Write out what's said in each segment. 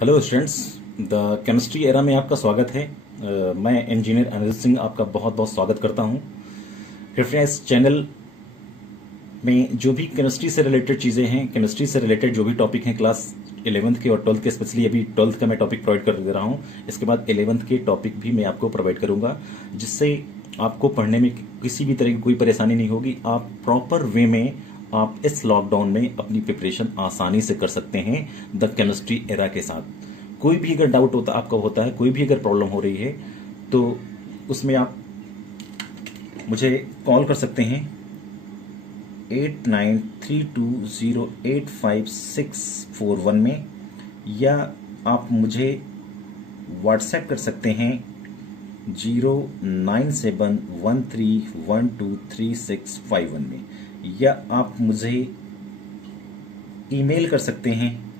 Hello students, the chemistry era में आपका स्वागत है। मैं इंजीनियर अनिल सिंह आपका बहुत बहुत स्वागत करता हूं। कृपया इस चैनल में जो भी केमिस्ट्री से रिलेटेड चीज़ें हैं, केमिस्ट्री से रिलेटेड जो भी टॉपिक हैं क्लास 11th के और 12th के, स्पेशली अभी 12th का मैं टॉपिक प्रोवाइड कर दे रहा हूं। इसके बाद 11th के टॉपिक भी मैं आपको प्रोवाइड करूंगा, जिससे आपको पढ़ने में किसी भी तरह की कोई परेशानी नहीं होगी। आप प्रॉपर वे में आप इस लॉकडाउन में अपनी प्रिपरेशन आसानी से कर सकते हैं द केमिस्ट्री एरा के साथ। कोई भी अगर डाउट होता आपका होता है, कोई भी अगर प्रॉब्लम हो रही है, तो उसमें आप मुझे कॉल कर सकते हैं 8932085641 में, या आप मुझे व्हाट्सएप कर सकते हैं 09713123651 में, या आप मुझे ईमेल कर सकते हैं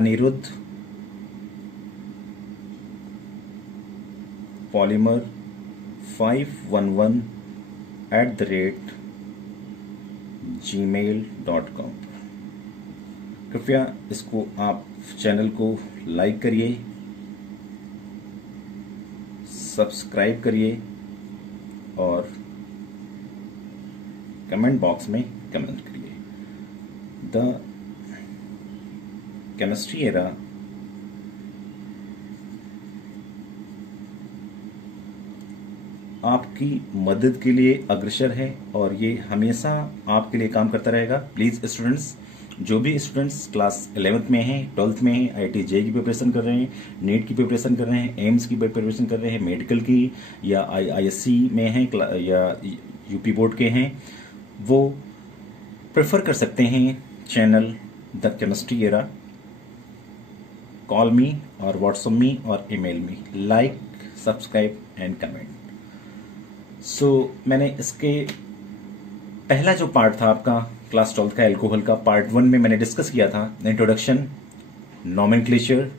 anirudh511@gmail.com। कृपया इसको आप चैनल को लाइक करिए, सब्सक्राइब करिए और कमेंट बॉक्स में कमेंट करिए। द केमिस्ट्री एरा आपकी मदद के लिए अग्रसर है और ये हमेशा आपके लिए काम करता रहेगा। प्लीज स्टूडेंट्स, जो भी स्टूडेंट्स क्लास 11th में हैं, 12th में हैं, IIT JEE की प्रिपरेशन कर रहे हैं, नीट की प्रिपरेशन कर रहे हैं, एम्स की प्रिपरेशन कर रहे हैं, मेडिकल की या ISC में हैं या यूपी बोर्ड के हैं, वो प्रेफर कर सकते हैं channel the chemistry era. Call me और व्हाट्सएप मी और email me, like, subscribe and comment. So मैंने इसके पहला जो पार्ट था आपका क्लास 12th का एल्कोहल का, पार्ट 1 में मैंने डिस्कस किया था introduction, nomenclature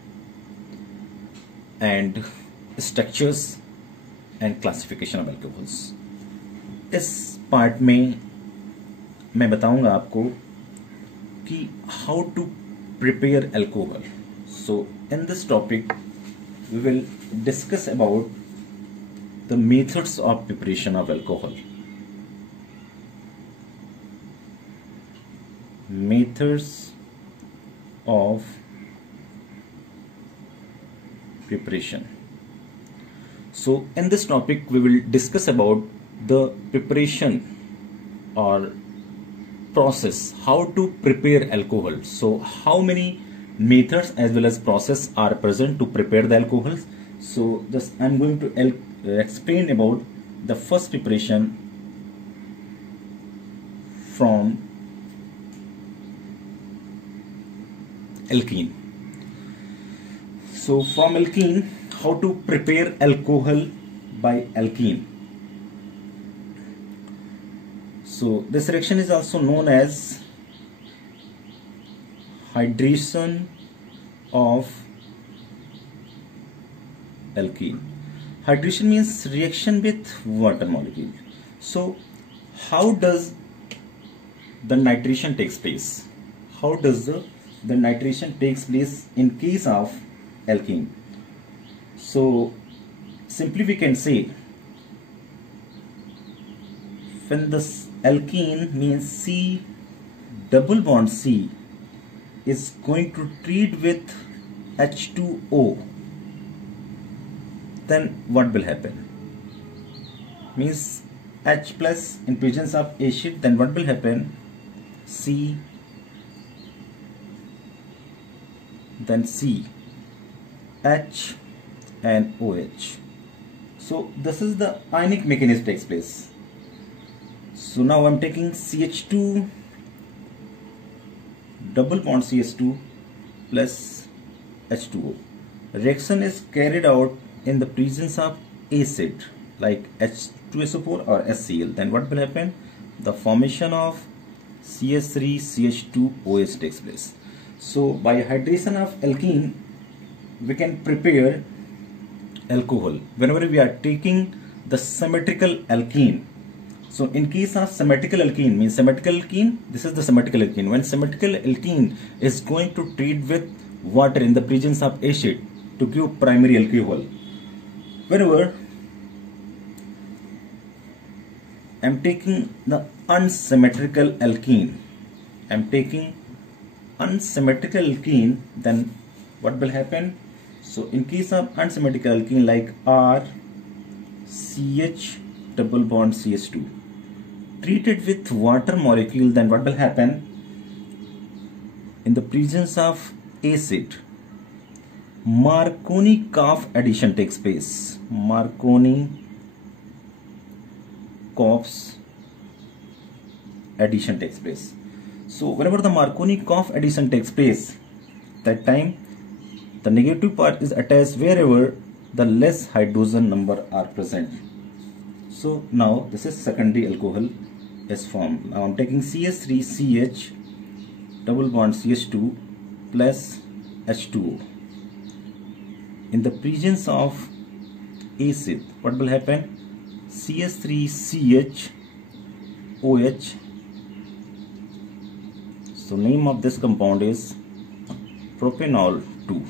and structures and classification of alcohols. इस पार्ट में मैं बताऊंगा आपको कि how to prepare alcohol. So in this topic we will discuss about the methods of preparation of alcohol. Methods of preparation. So in this topic we will discuss about the preparation or process, how to prepare alcohol. So how many methods as well as process are present to prepare the alcohols. So just I'm going to explain about the first preparation from alkene. So from alkene, how to prepare alcohol by alkene. So this reaction is also known as hydration of alkene. Hydration means reaction with water molecule. So how does the nitration takes place? How does the nitration takes place in case of alkene? So simply we can say, when this alkene means C double bond C is going to treat with H2O, then what will happen? Means H plus in presence of acid, then what will happen? C, then C, H and OH. So this is the ionic mechanism takes place. So now I'm taking CH2 double bond CH2 plus H2O. Reaction is carried out in the presence of acid like H2SO4 or HCl. Then what will happen? The formation of CH3CH2OH takes place. So by hydration of alkene we can prepare alcohol. Whenever we are taking the symmetrical alkene, So in case of symmetrical alkene, means symmetrical alkene, this is the symmetrical alkene. When symmetrical alkene is going to treat with water in the presence of acid to give primary alcohol, whenever I am taking the unsymmetrical alkene, then what will happen? So in case of unsymmetrical alkene like R, CH double bond CH2 treated with water molecule, then what will happen? In the presence of acid, Markovnikov addition takes place. Markovnikov's addition takes place. So whenever the Markovnikov addition takes place, that time the negative part is attached wherever the less hydrogen number are present. So now this is secondary alcohol is formed. Now I'm taking CH3CH double bond CH2 plus H2O. In the presence of acid, what will happen? CH3CH OH. So name of this compound is propanol 2.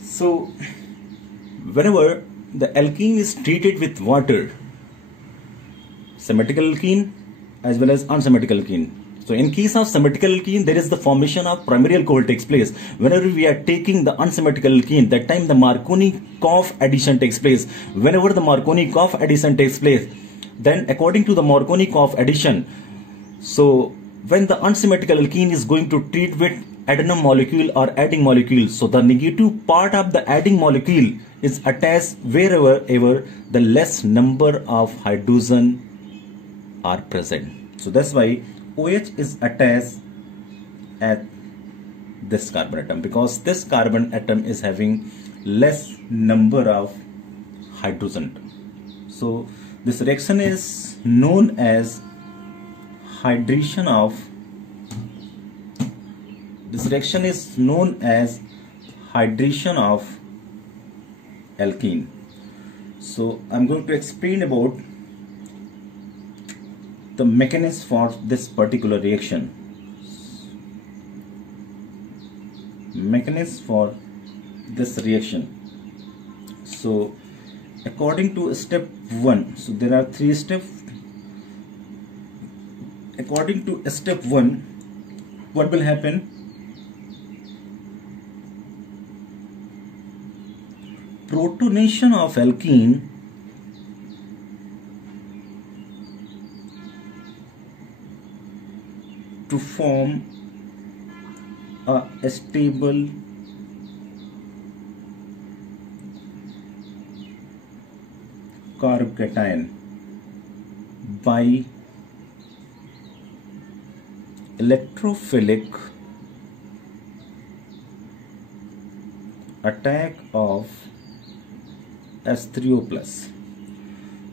So whenever the alkene is treated with water, symmetrical alkene as well as unsymmetrical alkene. So in case of symmetrical alkene, there is the formation of primary alcohol takes place. Whenever we are taking the unsymmetrical alkene, that time the Markovnikov addition takes place. Whenever the Markovnikov addition takes place, then according to the Markovnikov addition, so when the unsymmetrical alkene is going to treat with adenine molecule or adding molecule, so the negative part of the adding molecule is attached wherever ever the less number of hydrogen are present. So that's why OH is attached at this carbon atom, because this carbon atom is having less number of hydrogen. So this reaction is known as hydration of alkene. So I'm going to explain about the mechanism for this particular reaction. So according to step 1, so there are 3 steps. According to step 1, what will happen? Protonation of alkene to form a stable carbcation by electrophilic attack of H3O+.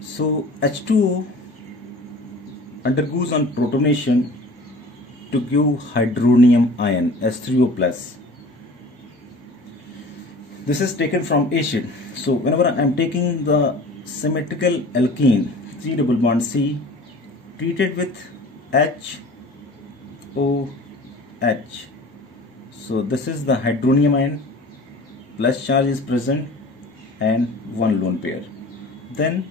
So H2O undergoes on protonation to give hydronium ion H3O+. This is taken from acid. So whenever I am taking the symmetrical alkene, C double bond C, treated with HOH. So this is the hydronium ion, plus charge is present and one lone pair. Then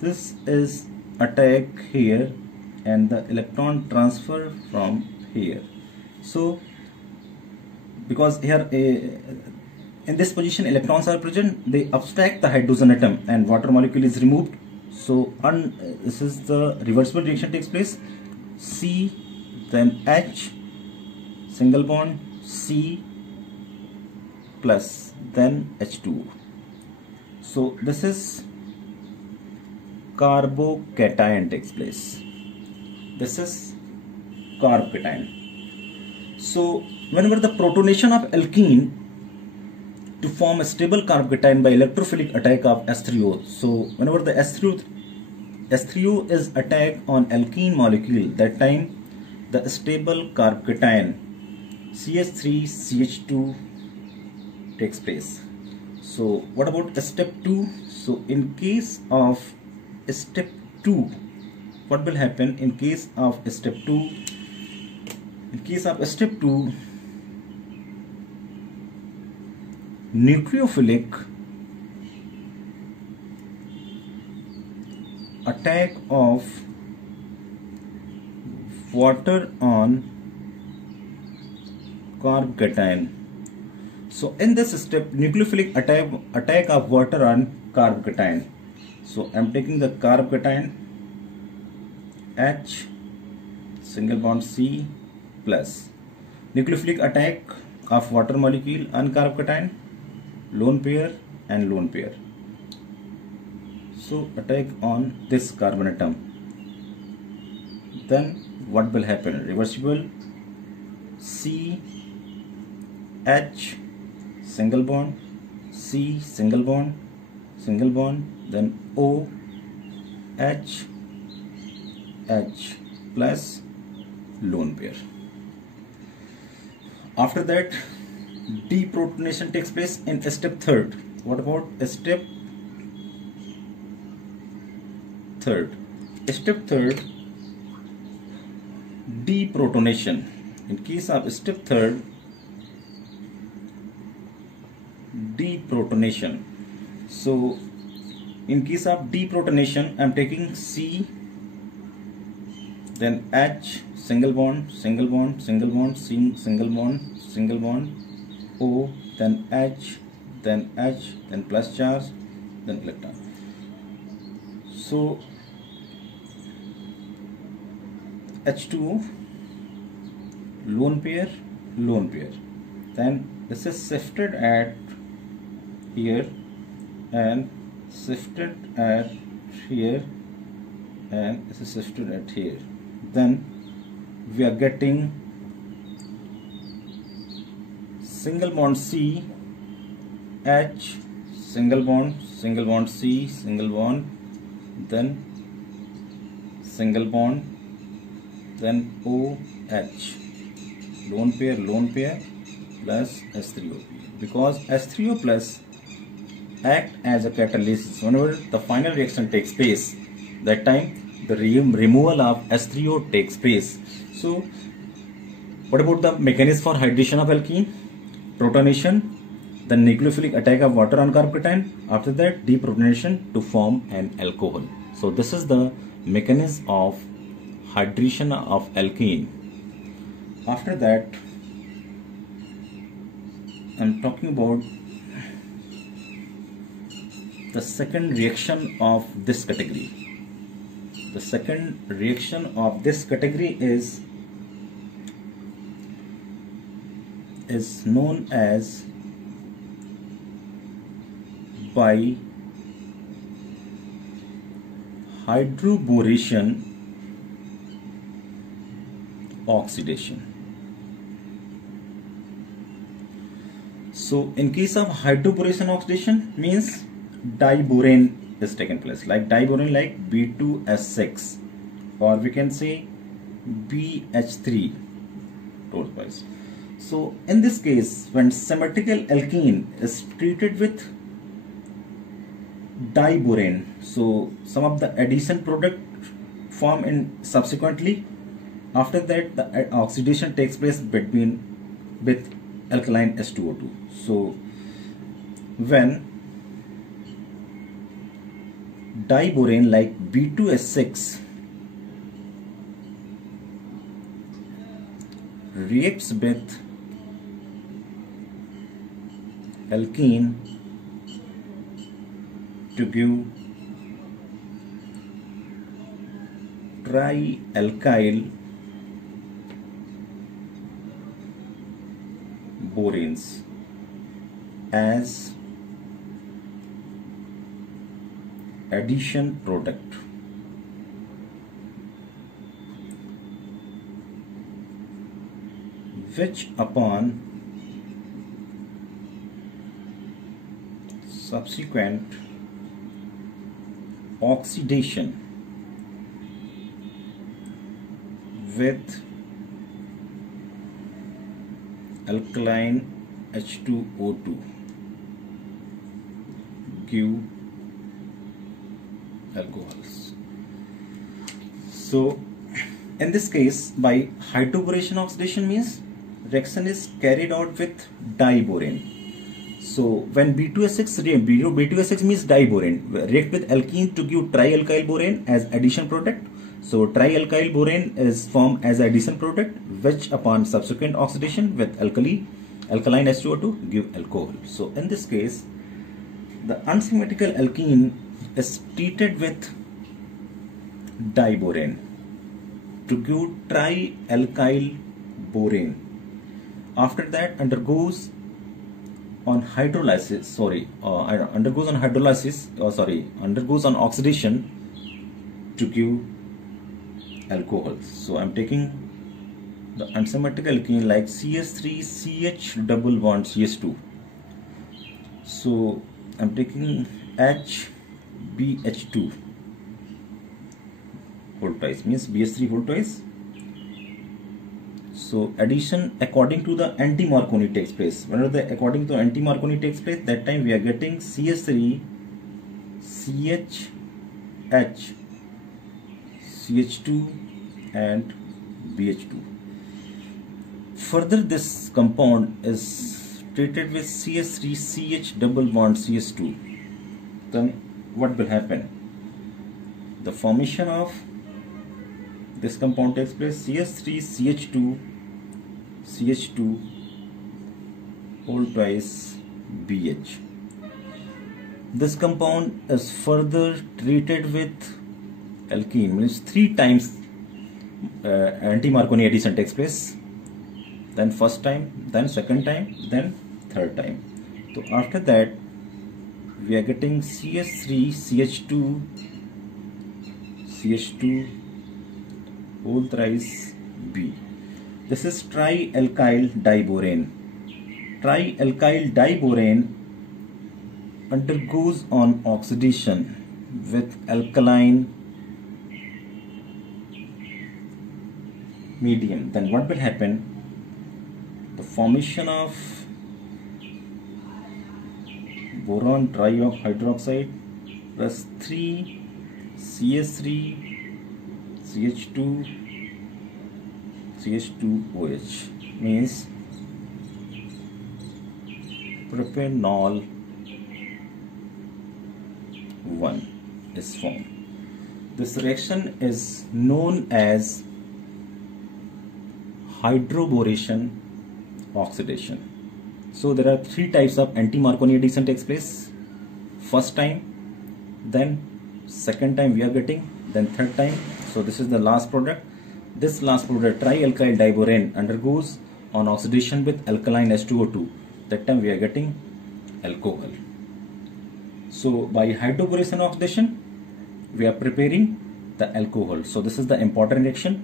this is attack here and the electron transfer from here. So because here in this position electrons are present, they abstract the hydrogen atom and water molecule is removed. So this is the reversible reaction takes place. C, then H, single bond C plus, then H2O. So this is carbocation takes place. This is carbocation. So whenever the protonation of alkene to form a stable carbocation by electrophilic attack of H3O. So whenever the H3O is attacked on alkene molecule, that time the stable carbocation CH3CH2 takes place. So what about step 2? So in case of step 2, what will happen in case of step 2? In case of step 2, nucleophilic attack of water on carbocation. So in this step, nucleophilic attack of water on carbocation. So I'm taking the carbocation H, single bond C plus. Nucleophilic attack of water molecule on carbocation, lone pair and lone pair. So attack on this carbon atom. Then what will happen? Reversible C, H, single bond, C, single bond, then O, H, H plus lone pair. After that, deprotonation takes place in step 3rd. What about step 3rd? Step 3rd, deprotonation. In case of step 3rd, deprotonation. So in case of deprotonation, I am taking C, then H, single bond, single bond, single bond, C, single bond, single bond, O, then H, then plus charge, then electron. So H2O, lone pair, lone pair. Then this is shifted at here and shifted at here and this is shifted at here. Then we are getting single bond C, H, single bond C, single bond, then single bond, then O, H, lone pair plus H3O, because H3O plus act as a catalyst. Whenever the final reaction takes place, that time the removal of H3O takes place. So what about the mechanism for hydration of alkene? Protonation, then nucleophilic attack of water on carbocation, after that deprotonation to form an alcohol. So this is the mechanism of hydration of alkene. After that, I'm talking about the second reaction of this category. The second reaction of this category is known as by hydroboration oxidation. So in case of hydroboration oxidation, means diborane is taken place, like diborane, like B2S6, or we can say BH3 twice. So in this case, when symmetrical alkene is treated with diborane, so some of the addition product form in subsequently. After that, the oxidation takes place with alkaline H2O2. So when diborane like B2S6 reacts with alkene to give trialkyl boranes as addition product. Which upon subsequent oxidation with alkaline H2O2 give alcohols. So in this case, by hydroboration oxidation means reaction is carried out with diborane. So when B2S6 means diborane, react with alkene to give trialkyl borane as addition product. So trialkyl borane is formed as addition product, which upon subsequent oxidation with alkaline H2O2 give alcohol. So in this case, the unsymmetrical alkene is treated with diborane to give trialkyl borane. After that undergoes on oxidation to give alcohol. So I'm taking the unsymmetrical alkene like CH3 double bond CH2. So I'm taking HBH2 whole twice, means BH3 whole twice. So addition according to the anti-Marconi takes place. Whenever according to anti-Marconi takes place, that time we are getting CH3 CHH CH2 and BH2. Further, this compound is treated with CH3 CH double bond CH2. Then what will happen? The formation of this compound takes place, CH3 CH2 whole twice BH. This compound is further treated with alkene, means 3 times anti-Marconi addition takes place. Then first time, then second time, then third time. So after that we are getting CH3 CH2 whole thrice B. This is trialkyl diborane. Trialkyl diborane undergoes on oxidation with alkaline medium. Then what will happen? The formation of boron trihydroxide plus 3 CH3 CH2OH means propanol 1 is formed. This reaction is known as hydroboration oxidation. So there are 3 types of anti-Marconi addition takes place. First time, then second time we are getting, then third time. So this is the last product. This last product, trialkyl diborane, undergoes on oxidation with alkaline H2O2. That time we are getting alcohol. So by hydroboration oxidation we are preparing the alcohol. So this is the important reaction,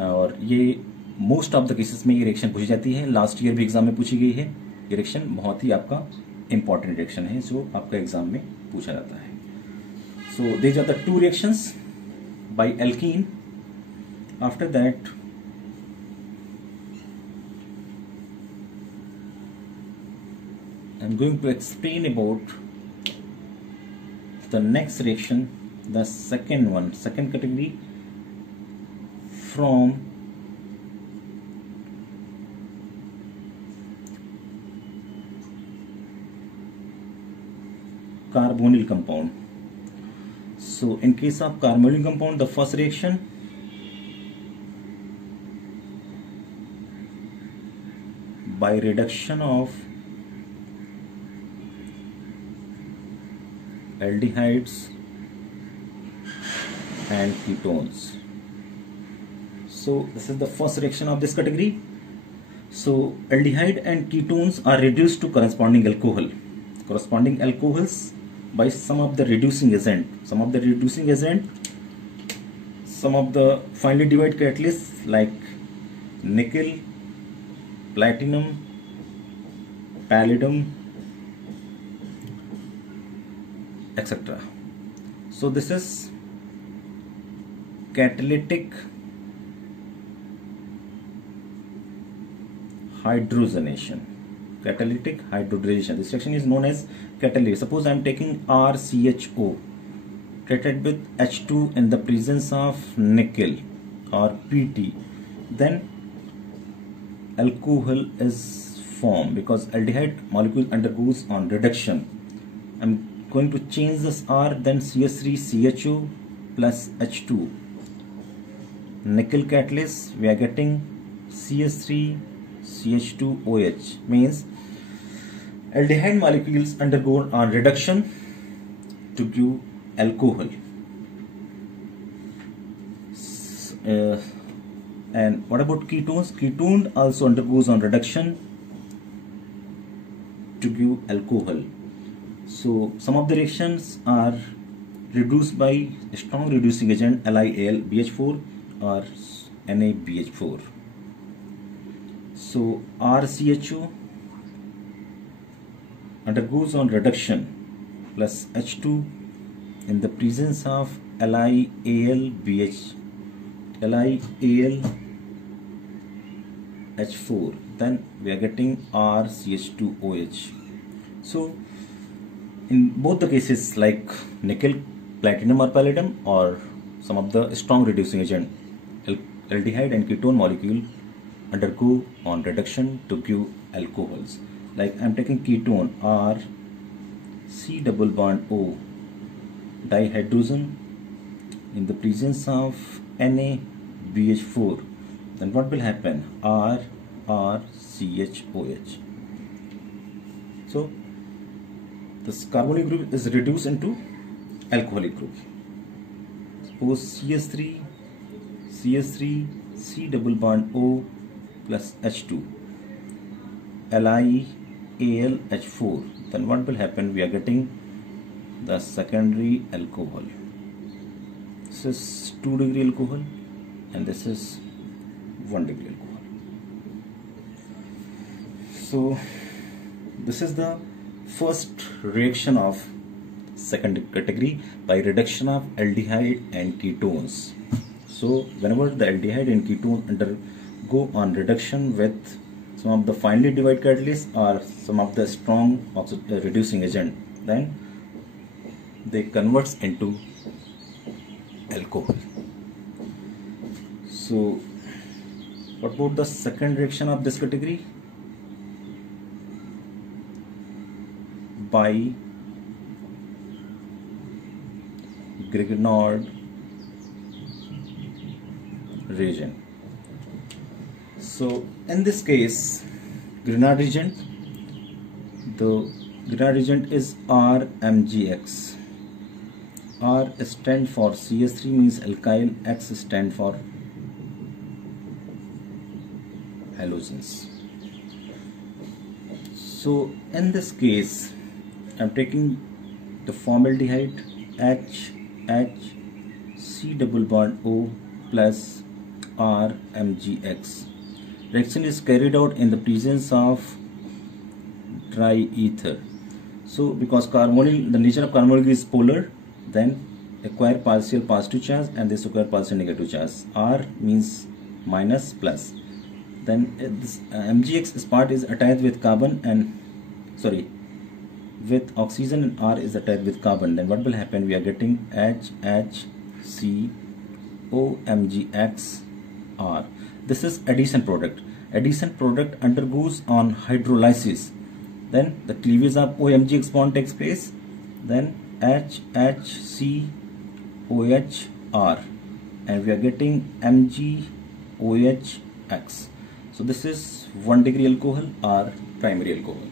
और ये most of the cases में ये reaction पूछी जाती है. Last year भी exam में पूछी गई है. ये रिएक्शन बहुत ही आपका इंपॉर्टेंट रिएक्शन है जो आपका एग्जाम में पूछा जाता है. So these are the 2 reactions by alkene. After that I am going to explain about the next reaction, the second category from carbonyl compound. So in case of carbonyl compound, the first reaction by reduction of aldehydes and ketones. So this is the first reaction of this category. So aldehyde and ketones are reduced to corresponding alcohol. Corresponding alcohols by some of the reducing agent, some of the finely divided catalysts like nickel, platinum, palladium, etc. So this is catalytic hydrogenation. This reaction is known as catalytic. Suppose I am taking RCHO. treated with H2 in the presence of nickel or PT, then alcohol is formed because aldehyde molecule undergoes on reduction. I'm going to change this R, then CH3CHO plus H2. Nickel catalyst, we are getting CH3CH2OH, means aldehyde molecules undergo on reduction to give alcohol. And what about ketones? Ketone also undergoes on reduction to give alcohol. So some of the reactions are reduced by a strong reducing agent LiAlBH4 or NaBH4. So RCHO undergoes on reduction plus H2 in the presence of LiAlBH, LiAlH4, then we are getting RCH2OH. So in both the cases, like nickel, platinum or palladium, or some of the strong reducing agent, aldehyde and ketone molecule undergo on reduction to give alcohols. Like I'm taking ketone R C double bond O dihydrogen in the presence of NaBH4, then what will happen? RCHOH. So this carbonyl group is reduced into alcoholic group. Suppose CH3 C double bond O plus H2 LiAlH4, then what will happen? We are getting the secondary alcohol. This is 2 degree alcohol and this is 1 degree alcohol. So this is the first reaction of second category by reduction of aldehyde and ketones. So whenever the aldehyde and ketone undergo on reduction with some of the finely divided catalysts or some of the strong reducing agent, then they converts into alcohol. So what about the second reaction of this category? By Grignard reagent. So in this case, Grignard reagent, the Grignard reagent is RMGX. R stand for CH3 means alkyl, X stand for halogens. So in this case, I'm taking the formaldehyde C double bond O plus RMGX. Reaction is carried out in the presence of dry ether. So because carbonyl, the nature of carbonyl is polar, then acquire partial positive charge and this acquire partial negative charge. R means minus plus. Then this MgX part is attached with carbon and with oxygen, and R is attached with carbon. Then what will happen? We are getting HHCOMgXR. This is addition product. Addition product undergoes on hydrolysis. Then the cleavage of OMgX bond takes place. Then HHCOHR, and we are getting MgOHX. So this is 1 degree alcohol or primary alcohol.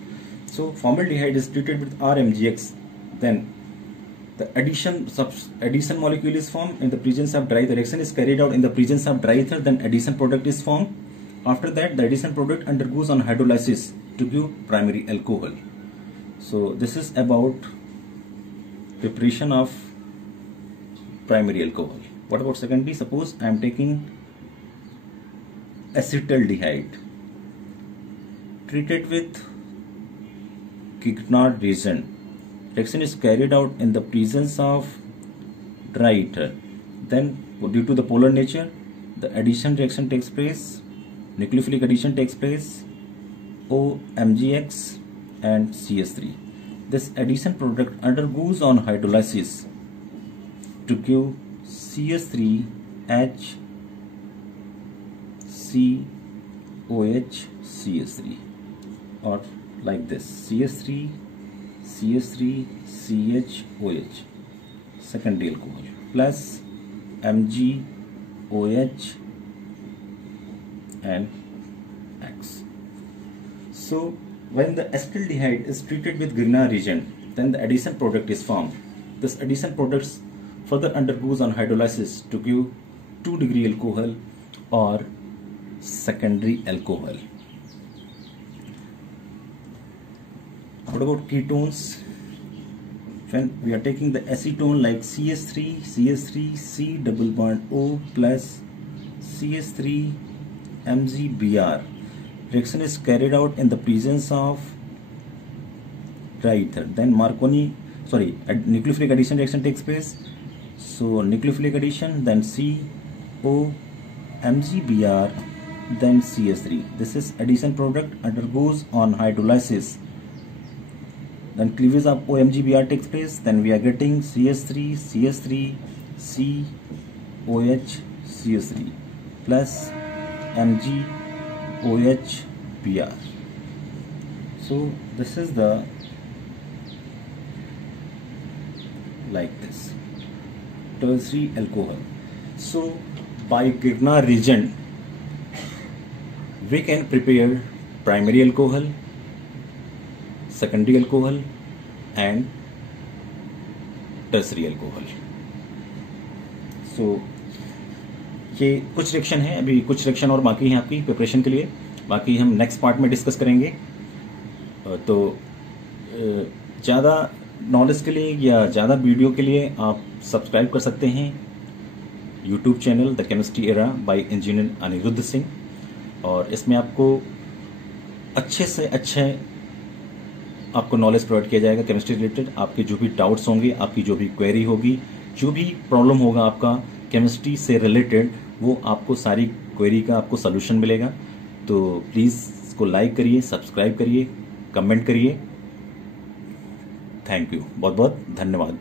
So formaldehyde is treated with RMGX. Then the addition molecule is formed in the presence of dry. The reaction is carried out in the presence of dry ether. Then addition product is formed. After that, the addition product undergoes on hydrolysis to give primary alcohol. So this is about preparation of primary alcohol. What about secondary? Suppose I am taking acetaldehyde treated with Grignard reagent. Reaction is carried out in the presence of dry ether. Then due to the polar nature, the addition reaction takes place, nucleophilic addition takes place, OMgX and CH3. This addition product undergoes on hydrolysis to give CS3H COH CS3, or like this, CS3 CH secondary alcohol plus MgOH and X. So when the acetaldehyde is treated with Grignard reagent, then the addition product is formed. This addition product further undergoes on hydrolysis to give 2-degree alcohol or secondary alcohol. What about ketones? When we are taking the acetone like CH3 C double bond O plus CH3 MgBr, reaction is carried out in the presence of dry ether. Then nucleophilic addition reaction takes place. So nucleophilic addition, then CO MgBr, then CH3. This is addition product undergoes on hydrolysis. Then cleavage of OMgBr takes place. Then we are getting CH3 COH CH3 plus MgOH-Br. So this is the like this tertiary alcohol. So by Grignard reagent we can prepare primary alcohol, secondary alcohol and tertiary alcohol. So ये कुछ reaction है, अभी कुछ reaction और बाकी है आपकी preparation के लिए, बाकी हम नेक्स्ट पार्ट में डिस्कस करेंगे। तो ज़्यादा नॉलेज के लिए या ज़्यादा वीडियो के लिए आप सब्सक्राइब कर सकते हैं YouTube channel the chemistry era by engineer Anirudh Singh, और इसमें आपको अच्छे से अच्छे आपको नॉलेज प्रोवाइड किया जाएगा केमिस्ट्री रिलेटेड। आपके जो भी डाउट्स होंगे, आपकी जो भी क्वेरी होगी, जो भी प्रॉब्लम होगा आपका केमिस्ट्री से रिलेटेड, वो आपको सारी क्वेरी का आपको सोल्यूशन मिलेगा। तो प्लीज़ इसको लाइक करिए, सब्सक्राइब करिए, कमेंट करिए। थैंक यू, बहुत बहुत धन्यवाद।